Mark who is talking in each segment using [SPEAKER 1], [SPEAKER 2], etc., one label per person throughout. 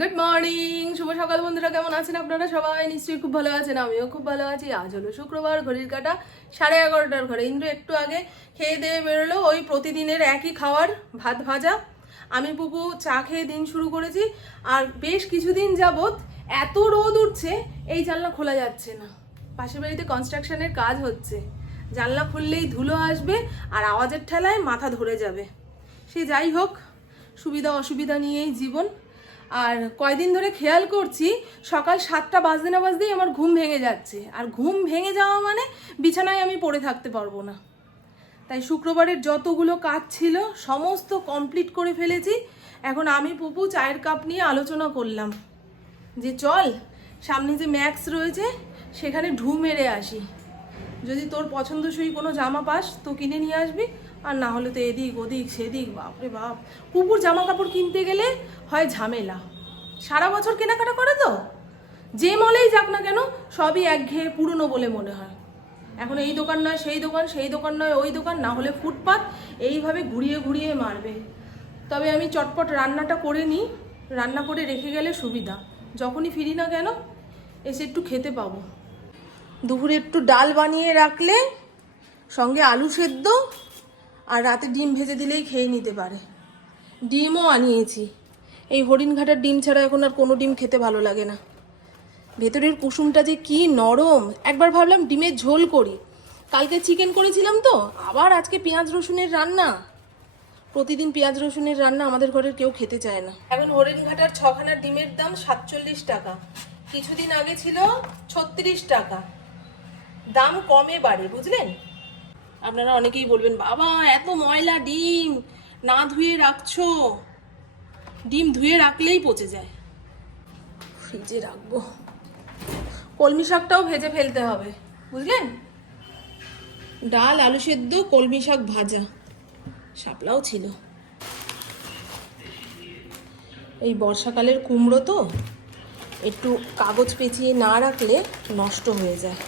[SPEAKER 1] Good morning শুভ সকাল বন্ধুরা। কেমন আছেন আপনারা? সবাই নিশ্চয়ই খুব ভালো আছেন, আমিও খুব ভালো আছি। আজ হলো শুক্রবার, ঘড়ির কাটা সাড়ে এগারোটার ঘরে। ইন্দ্র একটু আগে খেয়ে দিয়ে বেরোলো। ওই প্রতিদিনের একই খাওয়ার ভাত ভাজা। আমি পুপু চা খেয়ে দিন শুরু করেছি। আর বেশ কিছুদিন যাবৎ এত রোদ উঠছে, এই জানলা খোলা যাচ্ছে না। পাশের বাড়িতে কনস্ট্রাকশনের কাজ হচ্ছে। জানলা খুললেই ধুলো আসবে আর আওয়াজের ঠেলায় মাথা ধরে যাবে। সে যাই হোক, সুবিধা অসুবিধা নিয়েই জীবন। আর কয়দিন ধরে খেয়াল করছি, সকাল সাতটা বাজতে না বাজতেই আমার ঘুম ভেঙে যাচ্ছে। আর ঘুম ভেঙে যাওয়া মানে বিছানায় আমি পড়ে থাকতে পারব না। তাই শুক্রবারের যতগুলো কাজ ছিল, সমস্ত কমপ্লিট করে ফেলেছি। এখন আমি পুপু চায়ের কাপ নিয়ে আলোচনা করলাম। যে চল, সামনে যে ম্যাক্স রয়েছে, সেখানে ঢু মেরে আসি। যদি তোর পছন্দসই কোনো জামা পাস, তো কিনে নিয়ে আসবি। আর না হলে তো এদিক ওদিক সেদিক বাপরে বাপ। পুপুর জামা কাপড় কিনতে গেলে হয় ঝামেলা। সারা বছর কেনাকাটা করে তো। যে মলেই যাক না কেন, সবই একঘেয়ে পুরনো বলে মনে হয়। এখন এই দোকান নয়, সেই দোকান সেই দোকান নয়, ওই দোকান, না হলে ফুটপাত এইভাবে ঘুরিয়ে ঘুরিয়ে মারবে। তবে আমি চটপট রান্নাটা করে নিই। রান্না করে রেখে গেলে সুবিধা। যখনই ফিরি না কেন, এসে একটু খেতে পাবো। দুপুরে একটু ডাল বানিয়ে রাখলে, সঙ্গে আলু সেদ্ধ আর রাতে ডিম ভেজে দিলেই খেয়ে নিতে পারে। ডিমও আনিয়েছি। এই হরিণঘাটার ডিম ছাড়া এখন আর কোনো ডিম খেতে ভালো লাগে না। ভেতরের কুসুমটা যে কি নরম! একবার ভাবলাম ডিমের ঝোল করি। কালকে চিকেন করেছিলাম তো, আবার আজকে পেঁয়াজ রসুনের রান্না। প্রতিদিন পেঁয়াজ রসুনের রান্না আমাদের ঘরের কেউ খেতে চায় না। এখন হরিণঘাটার ছখানা ডিমের দাম সাতচল্লিশ টাকা। কিছুদিন আগে ছিল ছত্রিশ টাকা। দাম কমে বাড়ে, বুঝলেন? আপনারা অনেকেই বলবেন, বাবা, এত ময়লা ডিম, না ধুয়ে রাখছো। ডিম ধুয়ে রাখলেই পচে যায়। ফ্রিজে রাখব। কলমি শাকটাও ভেজে ফেলতে হবে, বুঝলেন? ডাল, আলু সেদ্ধ, কলমি শাক ভাজা, শাপলাও ছিল। এই বর্ষাকালের কুমড়ো তো, একটু কাগজ পেঁচিয়ে না রাখলে নষ্ট হয়ে যায়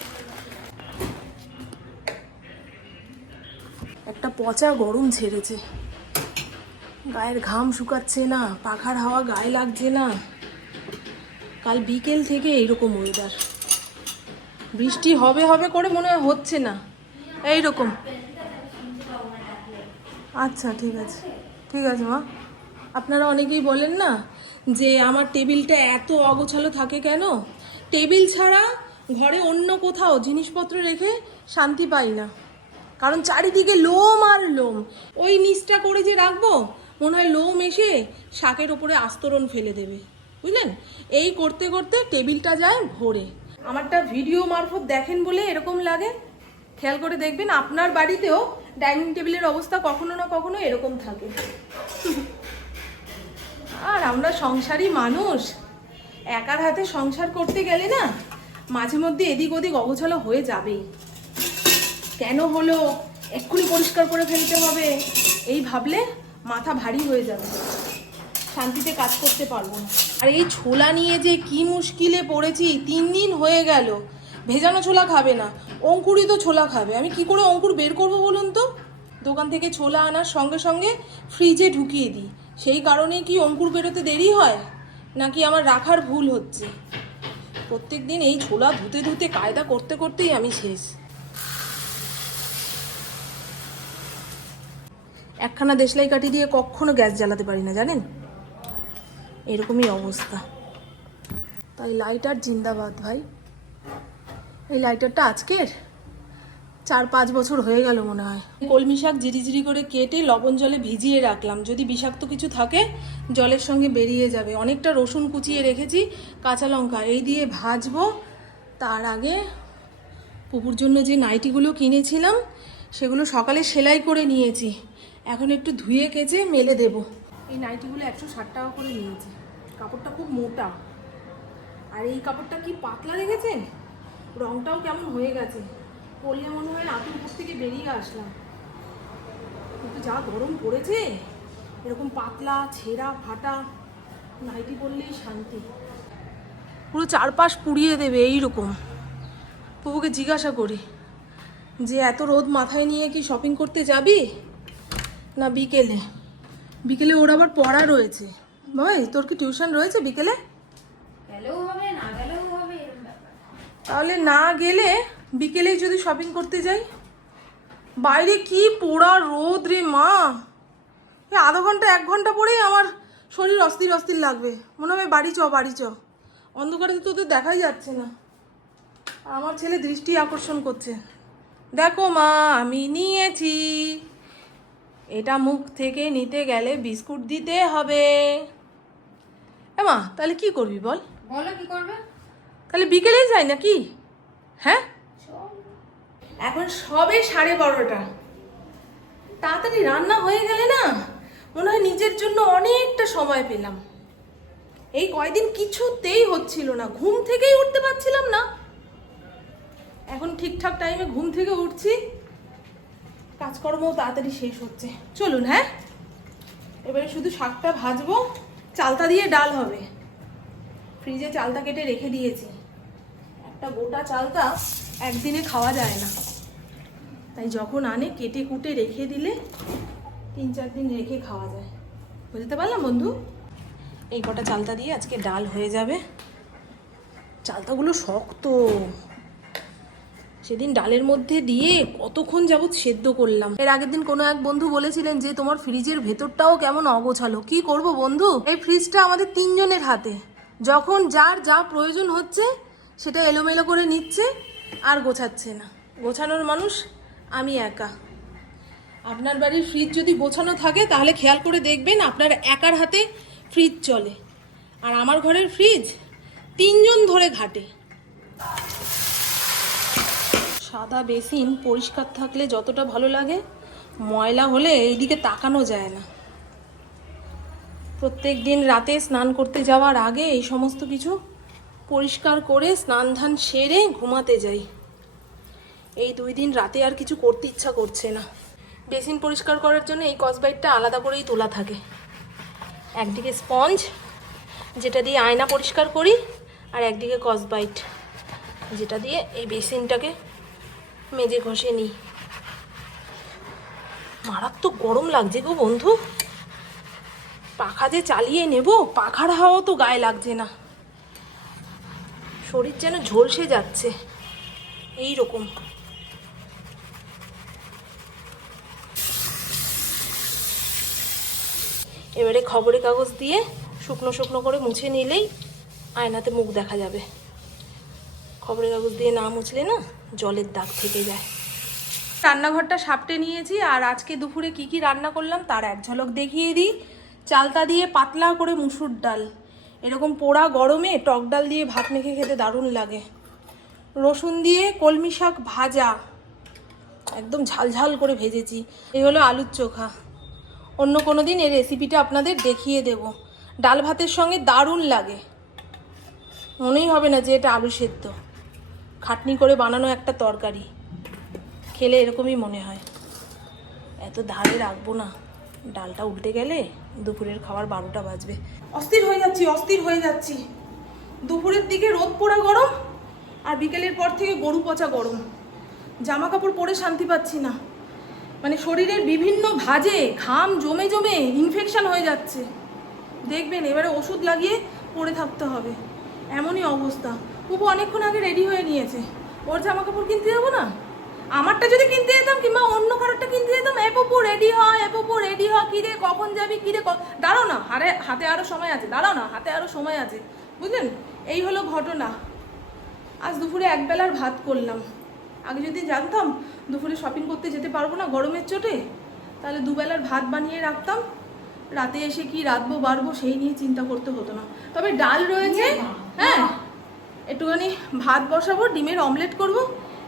[SPEAKER 1] একটা পচা গরম ছেড়েছে গায়ের ঘাম শুকাচ্ছে না, পাখার হাওয়া গায়ে লাগছে না। কাল বিকেল থেকে এইরকম ওয়েদার বৃষ্টি হবে হবে করে মনে হয় হচ্ছে না। এইরকম। আচ্ছা ঠিক আছে। ঠিক আছে, মা। আপনারা অনেকেই বলেন না যে আমার টেবিলটা এত অগোছালো থাকে কেন? টেবিল ছাড়া ঘরে অন্য কোথাও জিনিসপত্র রেখে শান্তি পাই না। কারণ চারিদিকে লোম আর লোম। ওই নিচটা করে যে রাখব, মনে হয় লোম এসে শাকের ওপরে আস্তরণ ফেলে দেবে। বুঝলেন? এই করতে করতে টেবিলটা যায় ভরে। আমারটা ভিডিও মারফত দেখেন বলে এরকম লাগে। খেয়াল করে দেখবেন, আপনার বাড়িতেও ডাইনিং টেবিলের অবস্থা কখনো না কখনো এরকম থাকে। আর আমরা সংসারী মানুষ, একার হাতে সংসার করতে গেলে না, মাঝে মধ্যে এদিক ওদিক অগোছালো হয়ে যাবেই। কেন হলো? এক্ষুনি পরিষ্কার করে ফেলতে হবে। এই ভাবলে মাথা ভারী হয়ে যাবে। শান্তিতে কাজ করতে পারব না। আর এই ছোলা নিয়ে যে কি মুশকিলে পড়েছি, তিন দিন হয়ে গেল। ভেজানো ছোলা খাবে না। অঙ্কুরই তো ছোলা খাবে। আমি কি করে অঙ্কুর বের করব বলুন তো? দোকান থেকে ছোলা আনার সঙ্গে সঙ্গে ফ্রিজে ঢুকিয়ে দিই। সেই কারণে কি অঙ্কুর বেরোতে দেরি হয়? নাকি আমার রাখার ভুল হচ্ছে? প্রত্যেক দিন এই ছোলা ধুতে ধুতে কায়দা করতে করতেই আমি শেষ। একখানা দেশলাই কাঠি দিয়ে কখনো গ্যাস জ্বালাতে পারি না, জানেন? এরকমই অবস্থা। তাই লাইটার জিন্দাবাদ ভাই। এই লাইটারটা আজকের? চার পাঁচ বছর হয়ে গেল মনে হয়। কলমি শাক জিরি করে কেটে লবণ জলে ভিজিয়ে রাখলাম। যদি বিষাক্ত কিছু থাকে, জলের সঙ্গে বেরিয়ে যাবে। অনেকটা রসুন কুচিয়ে রেখেছি, কাঁচা লঙ্কা। এই দিয়ে ভাজবো। তার আগে পুকুর জন্য যে নাইটিগুলো কিনেছিলাম, সেগুলো সকালে সেলাই করে নিয়েছি। এখন একটু ধুয়ে কেচে মেলে দেব। এই নাইটিগুলো একশো ষাট টাকা করে নিয়েছি। কাপড়টা খুব মোটা। আর এই কাপড়টা কি পাতলা দেখেছেন? রংটাও কেমন হয়ে গেছে। পরলে মনে হয় আতুর উপর থেকে বেরিয়ে আসলাম। কিন্তু যা গরম পড়েছে, এরকম পাতলা, ছেঁড়া, ফাটা, নাইটি পরলেই শান্তি। পুরো চারপাশ পুড়িয়ে দেবে এই রকম প্রভুকে জিজ্ঞাসা করি, যে এত রোদ মাথায় নিয়ে কি শপিং করতে যাবি? না বিকেলে। বিকেলে ওর আবার পড়া রয়েছে। ভাই তোর কি টিউশন রয়েছে বিকেলে? তাহলে না গেলে বিকেলে যদি শপিং করতে যাই? বাইরে কি পোড়া রোদ রে মা! আধা ঘণ্টা এক ঘণ্টা পরেই আমার শরীর অস্থির অস্থির লাগবে। মনে হবে বাড়ি চ বাড়ি চ। অন্ধকারে তো তোদের দেখাই যাচ্ছে না। আমার ছেলে দৃষ্টি আকর্ষণ করছে। দেখো মা আমি নিয়েছি। এটা মুখ থেকে নিতে গেলে বিস্কুট দিতে হবে। এ মা তাহলে কি করবি বল?
[SPEAKER 2] বলো কি করবে?
[SPEAKER 1] তাহলে বিকেলেই যাই নাকি? হ্যাঁ? এখন সবে সাড়ে বারোটা। তাড়াতাড়ি রান্না হয়ে গেলে না মনে হয় নিজের জন্য অনেকটা সময় পেলাম। এই কয়দিন কিছুতেই হচ্ছিল না ঘুম থেকেই উঠতে পারছিলাম না। এখন ঠিকঠাক টাইমে ঘুম থেকে উঠছি। কাজকর্মও তাড়াতাড়ি শেষ হচ্ছে। চলুন হ্যাঁ? এবারে শুধু শাকটা ভাজবো চালতা দিয়ে ডাল হবে। ফ্রিজে চালতা কেটে রেখে দিয়েছি। একটা গোটা চালতা একদিনে খাওয়া যায় না। তাই যখন আনে, কেটে কুটে রেখে দিলে তিন চার দিন রেখে খাওয়া যায়। বুঝতে পারলাম, বন্ধু? এই কটা চালতা দিয়ে আজকে ডাল হয়ে যাবে। চালতাগুলো শক্ত। সেদিন ডালের মধ্যে দিয়ে কতক্ষণ যাবত সেদ্ধ করলাম। এর আগের দিন কোনো এক বন্ধু বলেছিলেন যে, তোমার ফ্রিজের ভেতরটাও কেমন অগোছালো। কি করব বন্ধু? এই ফ্রিজটা আমাদের তিনজনের হাতে। যখন যার যা প্রয়োজন হচ্ছে, সেটা এলোমেলো করে নিচ্ছে আর গোছাচ্ছে না। গোছানোর মানুষ আমি একা। আপনার বাড়ির ফ্রিজ যদি গোছানো থাকে, তাহলে খেয়াল করে দেখবেন আপনার একার হাতে ফ্রিজ চলে। আর আমার ঘরের ফ্রিজ তিনজন ধরে ঘাটে। সাদা বেসিন পরিষ্কার থাকলে যতটা ভালো লাগে, ময়লা হলে এইদিকে তাকানো যায় না। প্রত্যেক দিন রাতে স্নান করতে যাওয়ার আগে এই সমস্ত কিছু পরিষ্কার করে স্নান ধান সেরে ঘুমাতে যাই। এই দুই দিন রাতে আর কিছু করতে ইচ্ছা করছে না। বেসিন পরিষ্কার করার জন্য এই কসবাইটটা আলাদা করেই তোলা থাকে। একদিকে স্পঞ্জ যেটা দিয়ে আয়না পরিষ্কার করি, আর একদিকে কসবাইট যেটা দিয়ে এই বেসিনটাকে মেজে ঘষে নিই মারাত্মক গরম লাগছে গো বন্ধু। পাখা যে চালিয়ে নেব, পাখার হাওয়া তো গায়ে লাগছে না। শরীর যেন ঝলসে যাচ্ছে এই রকম এবারে খবরের কাগজ দিয়ে শুকনো শুকনো করে মুছে নিলেই আয়নাতে মুখ দেখা যাবে। খবরের কাগজ দিয়ে না মুছলে না জলের দাগ থেকে যায়। রান্নাঘরটা সাপটে নিয়েছি আর আজকে দুপুরে কি কি রান্না করলাম তার এক ঝলক দেখিয়ে দিই। চালতা দিয়ে পাতলা করে মুসুর ডাল, এরকম পোড়া গরমে টক ডাল দিয়ে ভাত মেখে খেতে দারুণ লাগে। রসুন দিয়ে কলমি শাক ভাজা, একদম ঝালঝাল করে ভেজেছি, এই হলো আলুর চোখা। অন্য কোনো দিন এই রেসিপিটা আপনাদের দেখিয়ে দেব। ডাল ভাতের সঙ্গে দারুণ লাগে। মনেই হবে না যে এটা আলু সেদ্ধ। খাটনি করে বানানো একটা তরকারি। খেলে এরকমই মনে হয়। এত ধারে রাখব না। ডালটা উল্টে গেলে দুপুরের খাবার বারোটা বাজবে। অস্থির হয়ে যাচ্ছি, অস্থির হয়ে যাচ্ছি। দুপুরের দিকে রোদ পোড়া গরম আর বিকেলের পর থেকে গরু পচা গরম। জামা কাপড় পরে শান্তি পাচ্ছি না। মানে শরীরের বিভিন্ন ভাজে, ঘাম জমে জমে ইনফেকশন হয়ে যাচ্ছে। দেখবেন, এবারে ওষুধ লাগিয়ে পরে থাকতে হবে। এমনই অবস্থা। পুপু অনেকক্ষণ আগে রেডি হয়ে নিয়েছে। ওর জামা কাপড় কিনতে যাব না? আমারটা যদি কিনতে যেতাম কিংবা অন্য কারোরটা কিনতে যেতাম এ পপু রেডি হয় এ পপু রেডি হয় কিরে কখন যাবি কিরে ক- দাঁড়াও না হারে হাতে আরও সময় আছে দাঁড়াও না হাতে আরও সময় আছে বুঝলেন? এই হলো ঘটনা। আজ দুপুরে একবেলার ভাত করলাম। আগে যদি জানতাম দুপুরে শপিং করতে যেতে পারব না গরমের চোটে তাহলে দুবেলার ভাত বানিয়ে রাখতাম। রাতে এসে কি রাঁধবো বাড়বো সেই নিয়ে চিন্তা করতে হতো না। তবে ডাল রয়েছে হ্যাঁ? একটুখানি ভাত বসাবো, ডিমের অমলেট করব,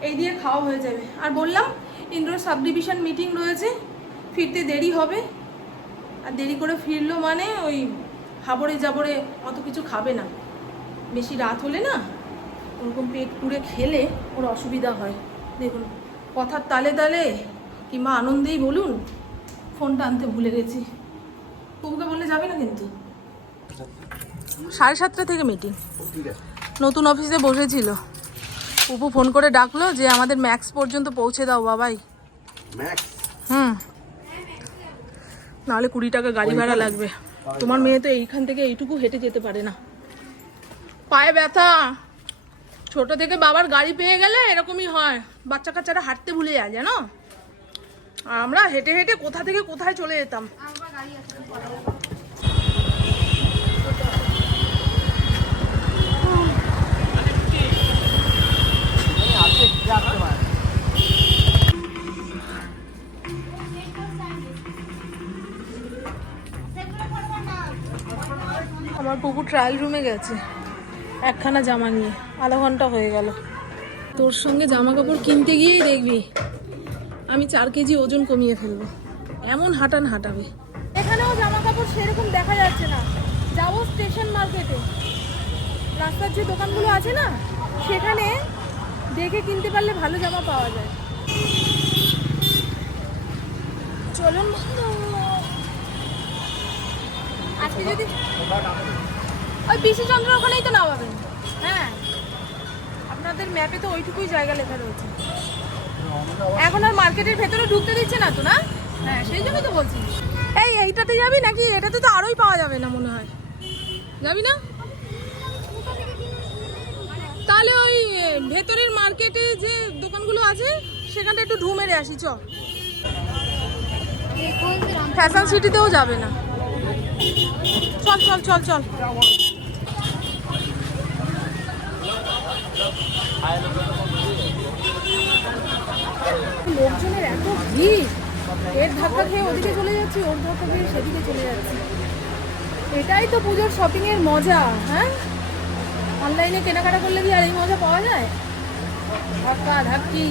[SPEAKER 1] এই দিয়ে খাওয়া হয়ে যাবে। আর বললাম ইন্দ্র সাব ডিভিশন মিটিং রয়েছে, ফিরতে দেরি হবে। আর দেরি করে ফিরলো মানে ওই হাবড়ে জাবড়ে অত কিছু খাবে না। বেশি রাত হলে না, ওরকম পেট পুড়ে খেলে ওর অসুবিধা হয়। দেখুন, কথার তালে তালে কিংবা আনন্দেই বলুন, ফোনটা আনতে ভুলে গেছি। কুকুকে বললে যাবে না কিন্তু? সাড়ে সাতটা থেকে মিটিং নতুন অফিসে বসেছিল। উপু ফোন করে ডাকলো যে আমাদের ম্যাক্স পর্যন্ত পৌঁছে দাও বাবাই। হুম। নাহলে কুড়ি টাকা গাড়ি ভাড়া লাগবে। তোমার মেয়ে তো এইখান থেকে এইটুকু হেঁটে যেতে পারে না। পায়ে ব্যথা। ছোট থেকে বাবার গাড়ি পেয়ে গেলে এরকমই হয়। বাচ্চা কাচ্চারা হাঁটতে ভুলে যায় জানো? আমরা হেঁটে হেঁটে কোথা থেকে কোথায় চলে যেতাম।
[SPEAKER 2] আমার
[SPEAKER 1] পুকুর ট্রায়াল রুমে গেছে। একখানা জামা নিয়ে। আধা ঘণ্টা হয়ে গেল। তোর সঙ্গে জামা কাপড় কিনতে গিয়েই দেখবি। আমি চার কেজি ওজন কমিয়ে ফেলব। এমন হাঁটান হাঁটাবে। এখানেও জামা কাপড় সেরকম দেখা যাচ্ছে না। যাব স্টেশন মার্কেটে রাস্তার যে দোকানগুলো আছে না, সেখানে দেখে কিনতে পারলে ভালো জামা পাওয়া যায়। চলুন। আজকে যদি ওই বিশ্বচন্দ্র ওখানেই তো নামাবেন। হ্যাঁ। আপনাদের ম্যাপে তো ওইটুকুই জায়গা লেখা রয়েছে। এখন আর মার্কেটের ভেতরে ঢুকতে দিচ্ছে না তো, না? হ্যাঁ সেই জন্যই তো বলছি। এই, এইটাতে যাবি নাকি? এটাতে তো আরোই পাওয়া যাবে না মনে হয়। যাবি না? তাহলে ওই ভেতরের মার্কেটে যে দোকানগুলো আছে, সেখানটা একটু ঢু মেরে আসি, চ। ফ্যাশন সিটিতেও যাবে না। চল চল চল চল। লোকজনের এত ভিড়, এর ধাক্কা খেয়ে ওদিকে চলে যাচ্ছি, ওর ধাক্কা খেয়ে সেদিকে চলে যাচ্ছি। এটাই তো পুজোর শপিং এর মজা হ্যাঁ? অনলাইনে কেনাকাটা করলে কি আর এই মজা পাওয়া যায়? ধাক্কা ধাক্কি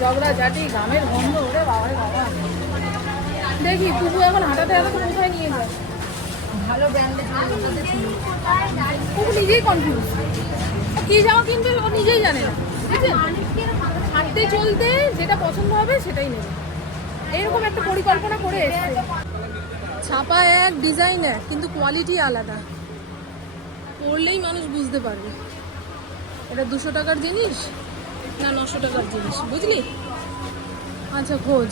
[SPEAKER 1] ঝগড়া ঝাঁটি গামের গন্ধ ওরে বাবা রে বাবা। দেখি পুকু এখন হাঁটাতে হাঁটাতে কোথায় নিয়ে যায়?
[SPEAKER 2] ভালো
[SPEAKER 1] পুকু নিজেই কনফিউজ কি জামা কিনবে ও নিজেই জানে না হাঁটতে চলতে যেটা পছন্দ হবে সেটাই নেবে। এরকম একটা পরিকল্পনা করে এসছে। ছাপা এক ডিজাইন এক কিন্তু কোয়ালিটি আলাদা। পড়লেই মানুষ বুঝতে পারবে। এটা দুশো টাকার জিনিস না নশো টাকার জিনিস, বুঝলি? আচ্ছা খোঁজ।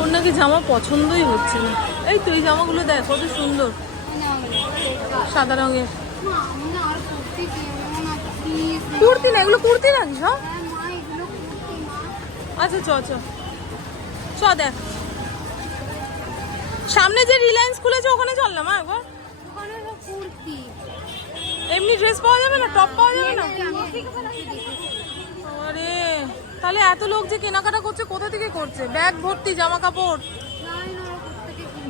[SPEAKER 1] ওর নাকি জামা পছন্দই হচ্ছে না। এই তুই জামাগুলো দেখ, কত সুন্দর। সাদা রঙের।
[SPEAKER 2] কুর্তি না
[SPEAKER 1] না এগুলো কুর্তি নাকি সব?
[SPEAKER 2] হ্যাঁ
[SPEAKER 1] আচ্ছা চ চ। চ দেখ। সামনে যে রিলায়েন্স খুলেছে ওখানে চল না মা একবার। এমনি ড্রেস পাওয়া যাবে না টপ পাওয়া যাবে না? আরে তাহলে এত লোক যে কেনাকাটা করছে কোথা থেকে করছে? ব্যাগ ভর্তি জামা কাপড়
[SPEAKER 2] না।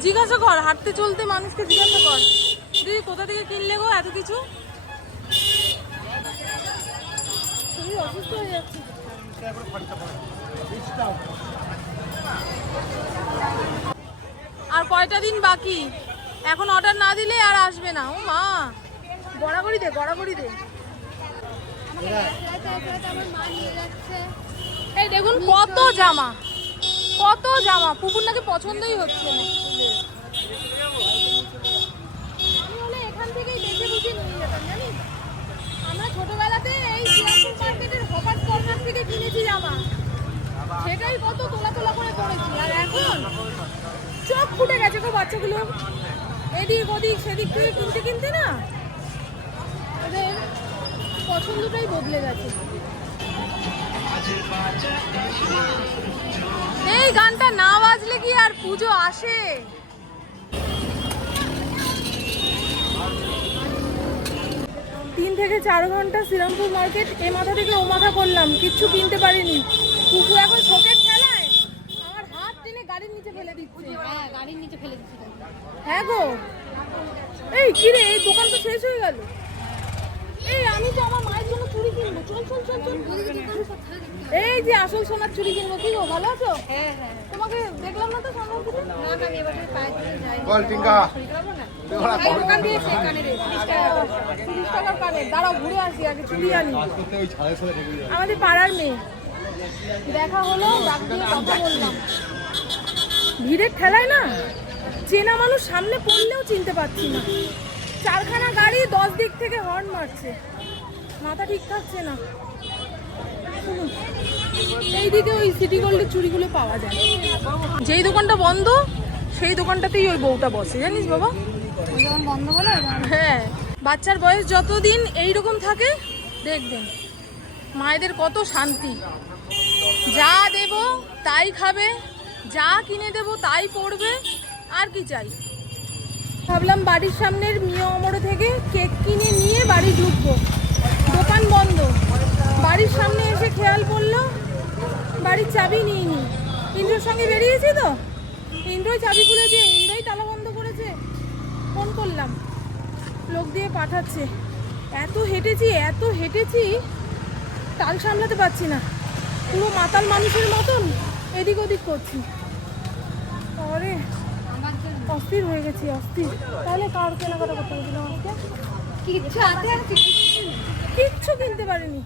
[SPEAKER 1] জিজ্ঞাসা কর হাঁটতে চলতে মানুষকে জিজ্ঞাসা কর। দিদি কোথা থেকে কিনলে গো এত কিছু শরীর আর কয়টা দিন বাকি? এখন অর্ডার না দিলে আর আসবে না। ও মা। গড়াগড়ি দে গড়াগড়ি দে। এই দেখুন কত জামা। কত জামা। পুকুর নাকি পছন্দই হচ্ছে না আমি হলে এখান থেকেই দেখে বুঝে নিয়ে যেতাম জানিস আমরা ছোটবেলাতে এই শ্রীরামপুর মার্কেটের হকার কর্নার থেকে কিনেছি জামা। সেটাই কত তোলা তোলা করে পড়েছি। আর এখন চোখ ফুটে গেছে গো বাচ্চাগুলো। এদিক ওদিক, সেদিক থেকে কিনতে কিনতে না ওদের পছন্দটাই বদলে গেছে। এই গানটা না বাজলে কি আর পুজো আসে? থেকে চার ঘণ্টা শ্রীরামপুর মার্কেট এ মাথা থেকে ও মাথা করলাম কিচ্ছু কিনতে পারিনি। কুকুর এখন শোকের খেলায়। আমার হাত টেনে গাড়ির নিচে ফেলে দিচ্ছে।
[SPEAKER 2] হ্যাঁ গাড়ির নিচে ফেলে দিচ্ছি।
[SPEAKER 1] হ্যাঁ গো। এই কিরে এই দোকান তো শেষ হয়ে গেল। আমি তো আমার মায়ের জন্য চুড়ি কিনবো। চল চল চল চল।
[SPEAKER 2] ওদিকে দোকান কোথায় দেখতে
[SPEAKER 1] এই যে আসল সোনার চুড়ি কিনবো। কি গো ভালো আছো?
[SPEAKER 2] হ্যাঁ হ্যাঁ।
[SPEAKER 1] তোমাকে দেখলাম না তো থেকে
[SPEAKER 2] না না এবারে পায়ে যাই
[SPEAKER 3] বল টিঙ্কা।
[SPEAKER 1] এই দোকান দিয়েছে কানের তিরিশ টাকা তিরিশ টাকার দাঁড়াও ঘুরে আসি আগে চুড়ি আনি। আমাদের পাড়ার মেয়ে। দেখা হলো ডাক দিয়ে কথা বললাম। ভিড়ের ঠেলায় না চেনা মানুষ সামনে পড়লেও চিনতে পারছি না। চারখানা গাড়ি দশ দিক থেকে হর্ন মারছে। মাথা ঠিক থাকছে না। এইদিকে ওই সিটি গোল্ডের চুড়িগুলো পাওয়া যায়। যেই দোকানটা বন্ধ সেই দোকানটাতেই ওই বউটা বসে জানিস বাবা?
[SPEAKER 2] বন্ধ করো
[SPEAKER 1] হ্যাঁ বাচ্চার বয়স যতদিন এইরকম থাকে দেখবেন মায়েদের কত শান্তি। যা দেব তাই খাবে যা কিনে দেব তাই পড়বে আর কি চাই? ভাবলাম বাড়ির সামনের মিয়া অমর থেকে কেক কিনে নিয়ে বাড়ি ঢুকবো। দোকান বন্ধ। বাড়ির সামনে এসে খেয়াল পড়ল বাড়ির চাবি নিইনি। ইন্দ্রর সঙ্গে বেরিয়েছি তো? ইন্দ্রই চাবি খুলেছে, ইন্দ্রই তালা বন্ধ করেছে। ফোন করলাম। লোক দিয়ে পাঠাচ্ছে। এত হেঁটেছি এত হেঁটেছি তাল সামলাতে পারছি না। পুরো মাতাল মানুষের মতন এদিক ওদিক করছি। পরে অস্থির হয়ে গেছি অস্থির। তাহলে কার কেনাকাটা করতে গেছিল আমাকে?
[SPEAKER 2] কিচ্ছু হাতে আর কিচ্ছু
[SPEAKER 1] কিনতে পারিনি।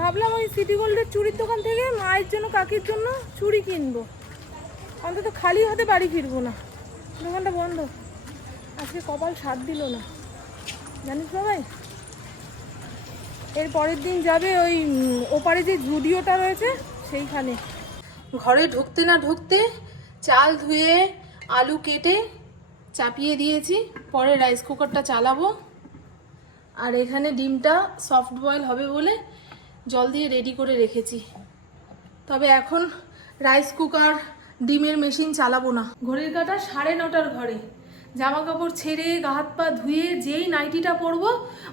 [SPEAKER 1] ভাবলাম ওই সিটি গোল্ডের চুড়ির দোকান থেকে মায়ের জন্য কাকির জন্য চুড়ি কিনবো। অন্তত খালি হাতে বাড়ি ফিরবো না। দোকানটা বন্ধ। আজকে কপাল সাত দিল না। জানিস বাবাই? এর পরের দিন যাবে ওই ওপারে যে জুডিওটা রয়েছে সেইখানে। ঘরে ঢুকতে না ঢুকতে চাল ধুয়ে আলু কেটে চাপিয়ে দিয়েছি, পরে রাইস কুকারটা চালাবো। আর এখানে ডিমটা সফট বয়েল হবে বলে জল দিয়ে রেডি করে রেখেছি। তবে এখন রাইস কুকার ডিমের মেশিন চালাবো না। ঘড়ির কাটা সাড়ে নটার ঘরে। জামা কাপড় ছেড়ে গা হাত পা ধুয়ে যেই নাইটিটা পরবো,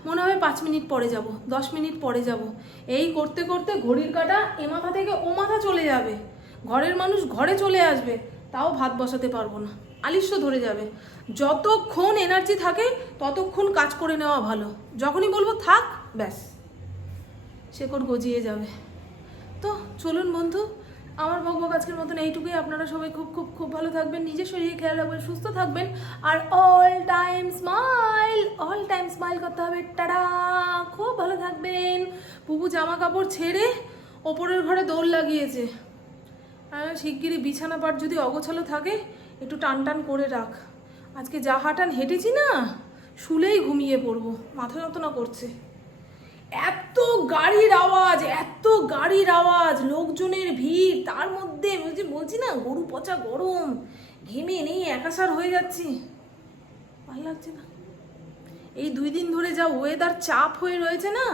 [SPEAKER 1] মনে হবে পাঁচ মিনিট পরে যাব, দশ মিনিট পরে যাব। এই করতে করতে ঘড়ির কাটা এ মাথা থেকে ও মাথা চলে যাবে। ঘরের মানুষ ঘরে চলে আসবে। তাও ভাত বসাতে পারব না। আলিস্য ধরে যাবে। যতক্ষণ এনার্জি থাকে, ততক্ষণ কাজ করে নেওয়া ভালো। যখনই বলব, থাক, ব্যাস। শেকড় গজিয়ে যাবে। তো চলুন বন্ধু, আমার বকবক আজকের মতন এইটুকুই। আপনারা সবাই খুব খুব খুব ভালো থাকবেন, নিজের শরীরে খেয়াল রাখবেন, সুস্থ থাকবেন। আর all time smile all time smile করতে হবে। টাটা! খুব ভালো থাকবেন। পুপু জামা কাপড় ছেড়ে ওপরের ঘরে দৌড় লাগিয়েছে। শিগগিরই বিছানা পাট যদি অগোছালো থাকে, একটু টান টান করে রাখ। আজকে যা হাঁটান হেঁটেছি না, শুলেই ঘুমিয়ে পড়ব, মাথা যন্ত্রণা করছে। এত গাড়ির আওয়াজ, এত গাড়ির আওয়াজ, লোকজনের ভিড়, তার মধ্যে বলছি বলছি না, গরু পচা গরম, ঘেমে নেই, একাসার হয়ে যাচ্ছি। ভালো লাগছে না। এই দুই দিন ধরে যা ওয়েদার চাপ হয়ে রয়েছে না